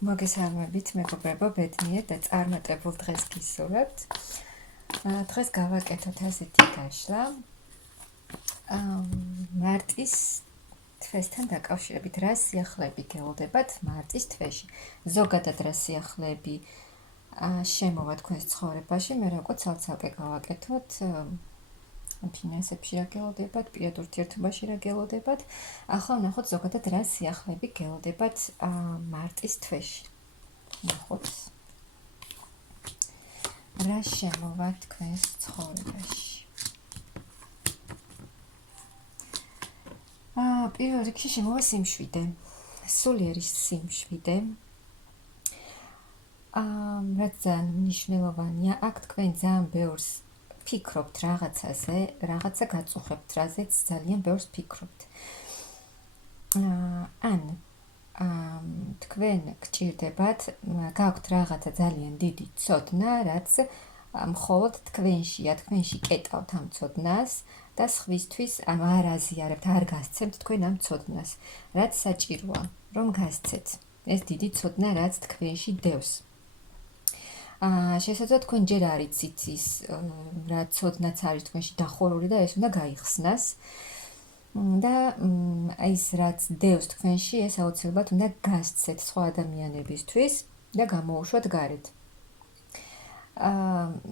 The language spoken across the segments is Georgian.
მოგესალმებით, მეგობრებო, ბედნიერ და წარმატებულ დღეს გისურვებთ. დღეს გავაკეთოთ ასეთი დაშლა. მარტის თვესთან დაკავშირებით რა სიახლეები გელოდებათ მარტის თვეში. ზოგადად რა სიახლეები შემოვა თქვენს ცხოვრებაში, მე უკვე ცალ-ცალკე გავაკეთოთ. ფინანსებში რა გელოდებათ, პირად ურთიერთობაში რა გელოდებათ. ახლა ვნახოთ ზოგადად რა სიახლეები გელოდებათ მარტის თვეში. ნახოთ რა შემოვა თქვენს ცხოვრებაში. პირველ რიგში შემოვა სიმშვიდე, სულიერი სიმშვიდე. რაც ძალიან მნიშვნელოვანია, აქ თქვენ ძალიან ბევრს ფიქრობთ რაღაცაზე, რაღაცა გაწუხებთ, რაზეც ძალიან ბევრს ფიქრობთ. ან თქვენ გჭირდებათ, გაქვთ რაღაცა ძალიან დიდი ცოდნა, რაც მხოლოდ თქვენშია, თქვენში კეტავთ ამ ცოდნას და სხვისთვის არ აზიარებთ, არ გასცემთ თქვენ ამ ცოდნას, რაც საჭიროა, რომ გასცეთ. ეს დიდი ცოდნა, რაც თქვენში დევს. შესაძლოა თქვენ ჯერ არ იცით ის რა ცოდნაც არის თქვენში დახურული და ეს უნდა გაიხსნას. და ის რაც დევს თქვენში, ეს აუცილებლად უნდა გასცეთ სხვა ადამიანებისთვის და გამოუშვათ გარეთ.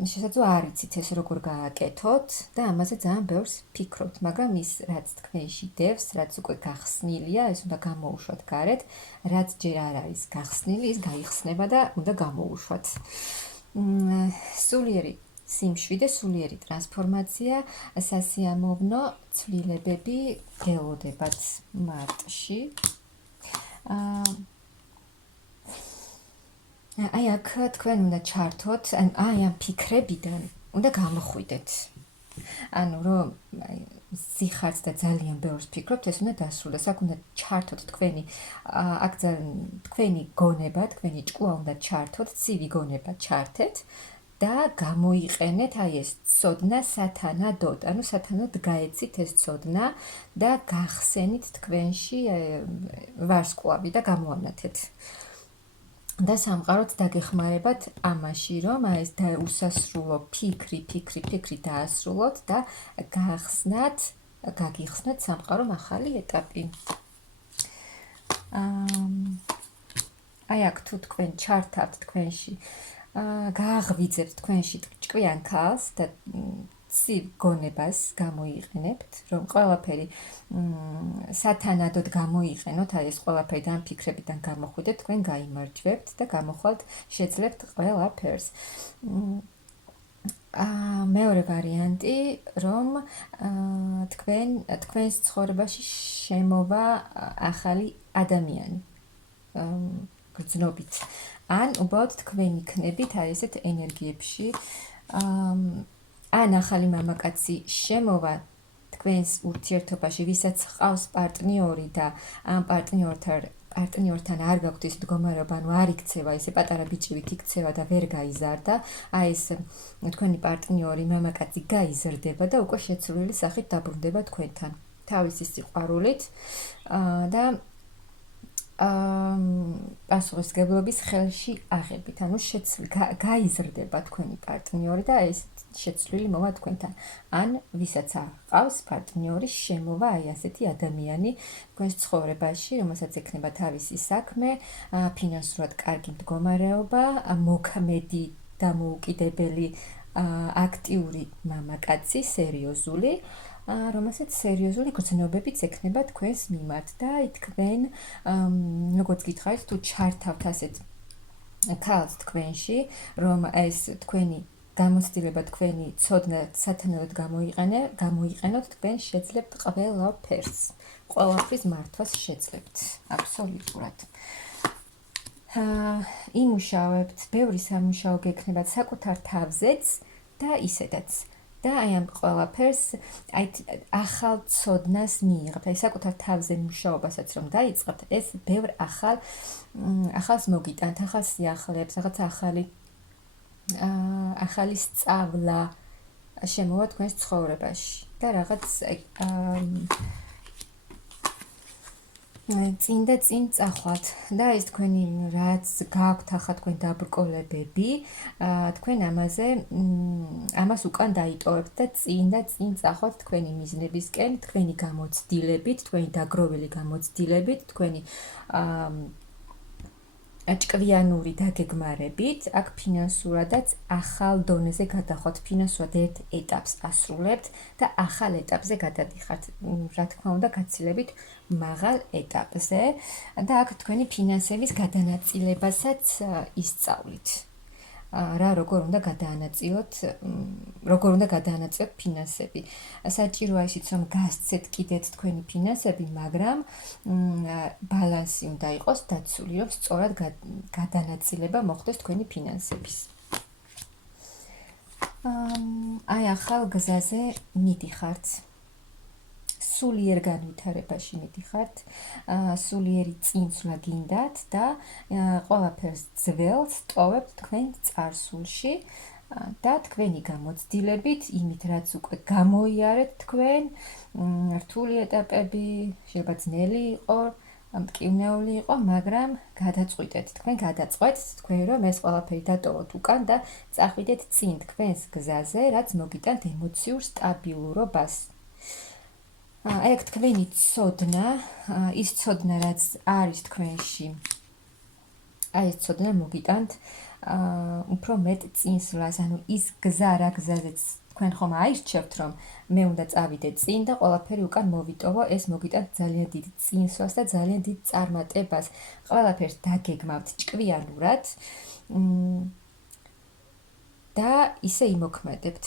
შესაძლოა არ იცით ეს როგორ გააკეთოთ და ამაზე ძალიან ბევრს ფიქრობთ, მაგრამ ის რაც თქვენში დევს, რაც უკვე გახსნილია, ეს უნდა გამოუშვათ გარეთ, რაც ჯერ არ არის გახსნილი, ის გაიხსნება და უნდა გამოუშვათ. სულიერი სიმშვიდე, სულიერი ტრანსფორმაცია, სასიამოვნო ცვლილებები გელოდებათ მარტში. აი აქ თქვენ უნდა ჩართოთ, აი ამ ფიქრებიდან უნდა გამოხვიდეთ. ანუ რომ სიხარს და ძალიან ბევრს ფიქრობთ, ეს უნდა დასრულდეს. აქ უნდა ჩართოთ თქვენი აქ თქვენი გონება, თქვენი ჭკუა უნდა ჩართოთ, ცივი გონება ჩართეთ და გამოიყენეთ აი ეს ცოდნა სათანადოდ. ანუ სათანადოდ გაეცით ეს ცოდნა და გახსენით თქვენში ვარსკვლავი და გამოანათეთ. და სამყაროც დაგეხმარებათ ამაში, რომ აი ეს უსასრულო ფიქრი დაასრულოთ და გაგიხსნათ სამყარომ ახალი ეტაპი. აი აქ თუ თქვენ ჩართავთ თქვენში, გააღვიძებთ თქვენში ჭკვიან ქალს და ცივ გონებას გამოიყენებთ, რომ ყველაფერი სათანადოდ გამოიყენოთ, აი ეს ყველაფერი და ამ ფიქრებიდან გამოხვიდეთ, თქვენ გაიმარჯვებთ და გამოხვალთ, შეძლებთ ყველაფერს. მეორე ვარიანტი, რომ თქვენს ცხოვრებაში შემოვა ახალი ადამიანი გრძნობით. ან უბრალოდ თქვენ იქნებით აი ესეთ ენერგიებში, ან ახალი მამაკაცი შემოვა თქვენს ურთიერთობაში, ვისაც ჰყავს პარტნიორი და ამ პარტნიორთან არ გაქვთ ის მდგომარეობა, ანუ არ იქცევა, ესე პატარა ბიჭივით იქცევა და ვერ გაიზარდა, აი ეს თქვენი პარტნიორი მამაკაცი გაიზრდება და უკვე შეცვლილი სახით დაბრუნდება თქვენთან, თავისი სიყვარულით და პასუხისმგებლობის ხელში აღებით, ანუ გაიზრდება თქვენი პარტნიორი და ეს შეცვლილი მოვა თქვენთან. ან ვისაც არ ყავს პარტნიორი, შემოვა აი ასეთი ადამიანი თქვენს ცხოვრებაში, რომელსაც ექნება თავისი საქმე, ფინანსურად კარგი მდგომარეობა, მოქმედი, დამოუკიდებელი, აქტიური მამაკაცი, სერიოზული, რომელსაც სერიოზული გრძნობებიც ექნება თქვენს მიმართ და აი თქვენ, როგორც გითხარით, თუ ჩართავთ ასეთ ქალს თქვენში, რომ ეს თქვენი გამოცდილება, თქვენი ცოდნა სათანადოდ გამოიყენოთ, თქვენ შეძლებთ ყველაფერს. ყველაფრის მართვას შეძლებთ, აბსოლუტურად. იმუშავებთ, ბევრი სამუშაო გექნებათ საკუთარ თავზეც და ისედაც. და აი ამ ყველაფერს აი ახალ ცოდნას მიიღებთ. აი საკუთარ თავზე მუშაობასაც რომ დაიწყებთ, ეს ბევრ ახალს მოგიტანთ, ახალ სიახლეებს, რაღაცა ახალი სწავლა შემოვა თქვენს ცხოვრებაში და რაღაც წინ და წინ წახვალთ და ეს თქვენი რაც გაქვთ ახლა თქვენ დაბრკოლებები, თქვენ ამას უკან დაიტოვებთ და წინ წახვალთ თქვენი მიზნებისკენ, თქვენი გამოცდილებით, თქვენი დაგროვილი გამოცდილებით, თქვენი ჭკვიანური დაგეგმარებით, აქ ფინანსურადაც ახალ დონეზე გადახვათ, ფინანსურად ერთ ეტაპს ასრულებთ და ახალ ეტაპზე გადადიხართ, რა თქმა უნდა, გაცილებით მაღალ ეტაპზე და აქ თქვენი ფინანსების გადანაწილებასაც ისწავლით. რა როგორ უნდა გადაანაწილოთ ფინანსები. საჭიროა ისიც რომ გასცეთ კიდეც თქვენი ფინანსები, მაგრამ ბალანსი უნდა იყოს დაცული, რომ სწორად გადანაწილება მოხდეს თქვენი ფინანსების. აი ახალ გზაზე მიდიხართ. სულიერ განვითარებაში მიდიხართ, სულიერი წინსვლა გინდათ და ყველაფერს ძველს ტოვებთ თქვენ წარსულში და თქვენი გამოცდილებით, იმით რაც უკვე გამოიარეთ თქვენ, რთული ეტაპები, შეიძლება ძნელი იყო, მტკივნეული იყო, მაგრამ გადაწყვიტეთ, თქვენ გადაწყვეტთ თქვენ რომ ეს ყველაფერი დატოვოთ უკან და წახვიდეთ წინ თქვენს გზაზე, რაც მოგიტანთ ემოციურ სტაბილურობას. აქ თქვენი ცოდნა, ის ცოდნა, რაც არის თქვენში, აი ეს ცოდნა მოგიტანთ უფრო მეტ წინსვლას, ანუ ის გზა, რა გზაზეც თქვენ ხომ აირჩევთ, რომ მე უნდა წავიდე წინ და ყველაფერი უკან მოვიტოვო, ეს მოგიტანთ ძალიან დიდ წინსვლას და ძალიან დიდ წარმატებას. ყველაფერს დაგეგმავთ ჭკვიანურად და ისე იმოქმედებთ.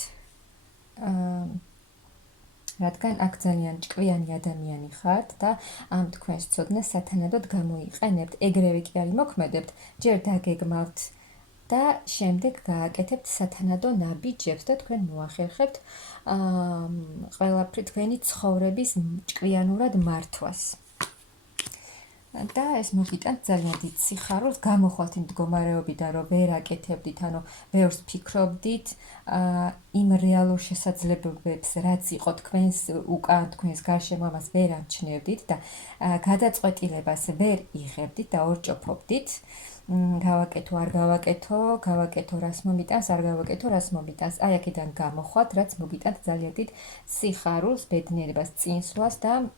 რადგან აქ ძალიან ჭკვიანი ადამიანი ხართ და ამ თქვენს ცოდნას სათანადოდ გამოიყენებთ, ეგრევე კი არ იმოქმედებთ, ჯერ დაგეგმავთ და შემდეგ გააკეთებთ სათანადო ნაბიჯებს და თქვენ მოახერხებთ ყველაფერი თქვენი ცხოვრების ჭკვიანურად მართვას. და ეს მოგიტანთ ძალიან დიდ სიხარულს, გამოხვალთ იმ მდგომარეობიდან, რომ ვერ აკეთებდით, ანუ ბევრს ფიქრობდით იმ რეალურ შესაძლებლობებს, რაც იყო თქვენს უკან, თქვენს გარშემო, ამას ვერ ამჩნევდით და გადაწყვეტილებას ვერ იღებდით და ორჭოფობდით. გავაკეთო, არ გავაკეთო, გავაკეთო რას მომიტანს, არ გავაკეთო რას მომიტანს. აი აქედან გამოხვალთ, რაც მოგიტანთ ძალიან დიდ სიხარულს, ბედნიერებას, წინსვლას და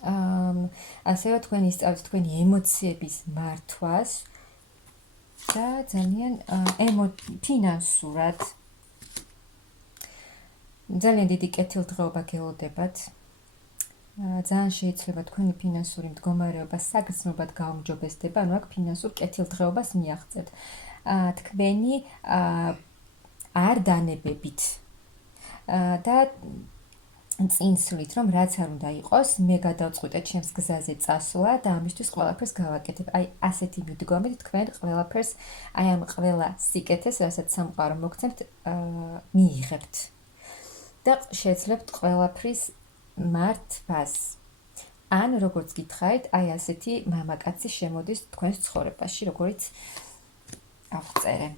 ასევე თქვენ ისწავლეთ თქვენი ემოციების მართვას და ძალიან ფინანსურად ძალიან დიდი კეთილდღეობა გელოდებათ. ძალიან შეიძლება თქვენი ფინანსური მდგომარეობა საგრძნობად გაუმჯობესდება, ანუ აქ ფინანსურ კეთილდღეობას მიაღწევთ. თქვენი არ დანებებით და წინსვლით, რომ რაც არ უნდა იყოს, მე გადავწყვიტე ჩემს გზაზე წასვლა და ამისთვის ყველაფერს გავაკეთებ. აი ასეთი მიდგომით თქვენ ყველაფერს, აი ამ ყველა სიკეთეს, რასაც სამყარო მოგცემთ, მიიღებთ. და შეძლებთ ყველაფრის მართვას. ან როგორც გითხარით, აი ასეთი მამაკაცი შემოდის თქვენს ცხოვრებაში, როგორც ავწერე.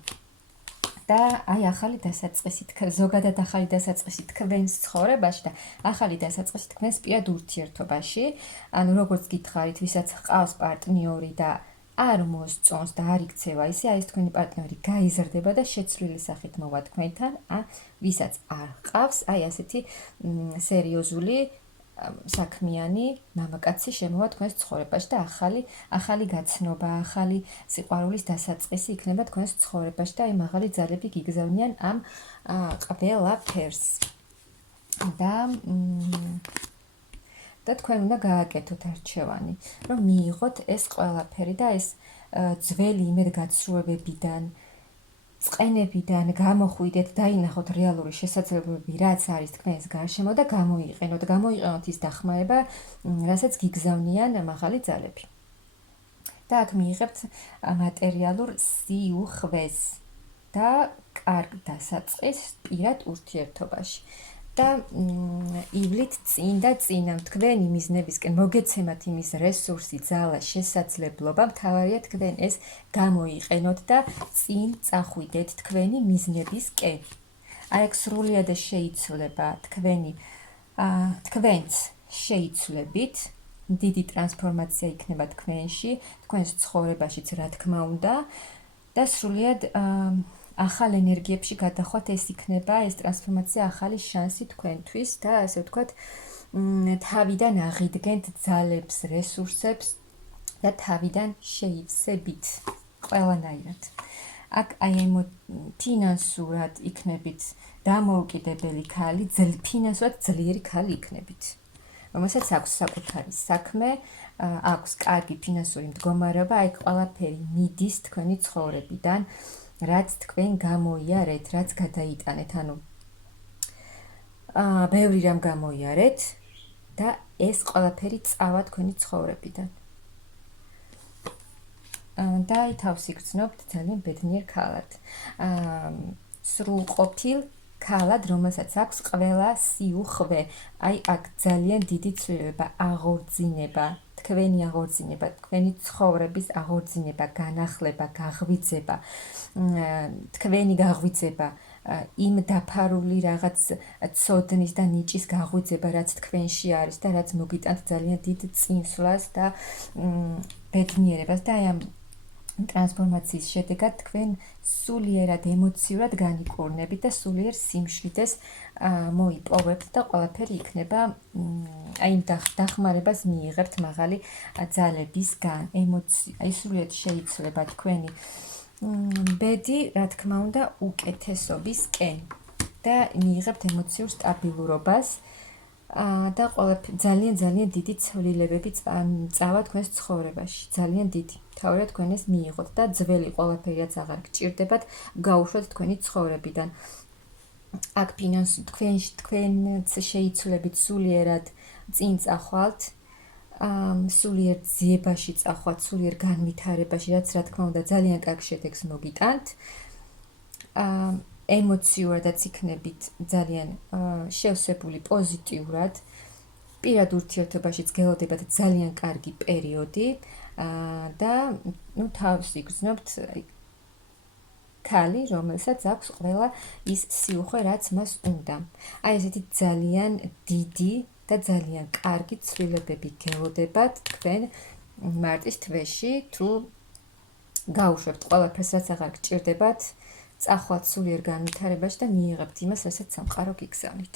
და აი ახალი დასაწყისი, ზოგადად ახალი დასაწყისი თქვენს ცხოვრებაში და ახალი დასაწყისი თქვენს პირად ურთიერთობაში, ანუ როგორც გითხარით, ვისაც ჰყავს პარტნიორი და არ მოსწონს და არ იქცევა ისე, აი ეს თქვენი პარტნიორი გაიზრდება და შეცვლილი სახით მოვა თქვენთან, ვისაც არ ჰყავს, აი ასეთი სერიოზული საქმიანი მამაკაცი შემოვა თქვენს ცხოვრებაში და ახალი გაცნობა, ახალი სიყვარულის დასაწყისი იქნება თქვენს ცხოვრებაში და აი მაღალი ძალები გიგზავნიან ამ ყველაფერს. და თქვენ უნდა გააკეთოთ არჩევანი, რომ მიიღოთ ეს ყველაფერი და ეს ძველი იმედგაცრუებებიდან, წყენებიდან გამოხვიდეთ, დაინახოთ რეალური შესაძლებლობები, რაც არის თქვენს გარშემო და გამოიყენოთ ის დახმარება, რასაც გიგზავნიან მაღალი ძალები. და აქ მიიღებთ მატერიალურ სიუხვეს და კარგ დასაწყისს პირად ურთიერთობაში. და ივლით წინ და წინამ თქვენი მიზნებისკენ მოგეცემათ იმის რესურსი, ძალა, შესაძლებლობა, მთავარია თქვენ ეს გამოიყენოთ და წინ წახვიდეთ თქვენი მიზნებისკენ. აი ეს სრულიად შეიცვლება თქვენც შეიცვლებით დიდი ტრანსფორმაცია იქნება თქვენში, თქვენს ცხოვრებაშიც რა თქმა უნდა და სრულიად ახალ ენერგიებში გადახვათ ეს იქნება ეს ტრანსფორმაცია ახალი შანსი თქვენთვის და ასე ვთქვათ თავიდან აღიდგენთ ძალებს, რესურსებს და თავიდან შეივსებით ყველანაირად. აქ აი ფინანსურად იქნებით დამოუკიდებელი ქალი, ფინანსურად ძლიერი ქალი იქნებით. რომელსაც აქვს საკუთარი საქმე, აქვს კარგი ფინანსური მდგომარეობა, აი ყველაფერი მიდის თქვენი ცხოვრებიდან, რაც თქვენ გამოიარეთ, რაც გადაიტანეთ, ანუ ბევრი რამ გამოიარეთ და ეს ყველაფერი წავა თქვენი ცხოვრებიდან. და აი თავს იგრძნობთ ძალიან ბედნიერ ქალად. სრულყოფილ ქალად, რომელსაც აქვს ყველა სიუხვე. აი აქ ძალიან დიდი ცვლილება, აღორძინება, თქვენი აღორძინება, თქვენი ცხოვრების აღორძინება, განახლება, გაღვიძება, თქვენი გაღვიძება, იმ დაფარული რაღაც ცოდნის და ნიჭის გაღვიძება, რაც თქვენში არის და რაც მოგიტანთ ძალიან დიდ წინსვლას და ბედნიერებას და აი ამ ტრანსფორმაციის შედეგად თქვენ სულიერად ემოციურად განიკურნებით და სულიერ სიმშვიდეს მოიპოვებთ და ყველაფერი იქნება აი დახმარებას მიიღებთ მაღალი ძალებისგან, აი სულიერ შეიცვლება თქვენი ბედი, რა თქმა უნდა, უკეთესობისკენ და მიიღებთ ემოციურ სტაბილურობას და ძალიან დიდი ცვლილებები წავა თქვენს ცხოვრებაში, ძალიან დიდი. თავად თქვენ ეს მიიღოთ და ძველი ყველაფერი რაც აღარ გჭირდებათ, გაუშვათ თქვენი ცხოვრებიდან. აქ თქვენც შეიცვლებით სულიერად წინ წახვალთ, სულიერ ძიებაში წახვალთ, სულიერ განვითარებაში, რაც რა თქმა უნდა ძალიან კარგ შედეგს მოგიტანთ. ემოციურადაც იქნებით ძალიან შევსებული პოზიტიურად, პირად ურთიერთობაშიც გელოდებათ ძალიან კარგი პერიოდი და თავს იგრძნობთ ქალი, რომელსაც აქვს ყველა ის სიუხვე, რაც მას უნდა. აი ესეთი ძალიან დიდი და ძალიან კარგი ცვლილებები გელოდებათ თქვენ მარტის თვეში, თუ გაუშვებთ ყველაფერს, რაც აღარ გჭირდებათ, წახვალთ სულიერ განვითარებაში და მიიღებთ იმას, რასაც სამყარო გიგზავნით.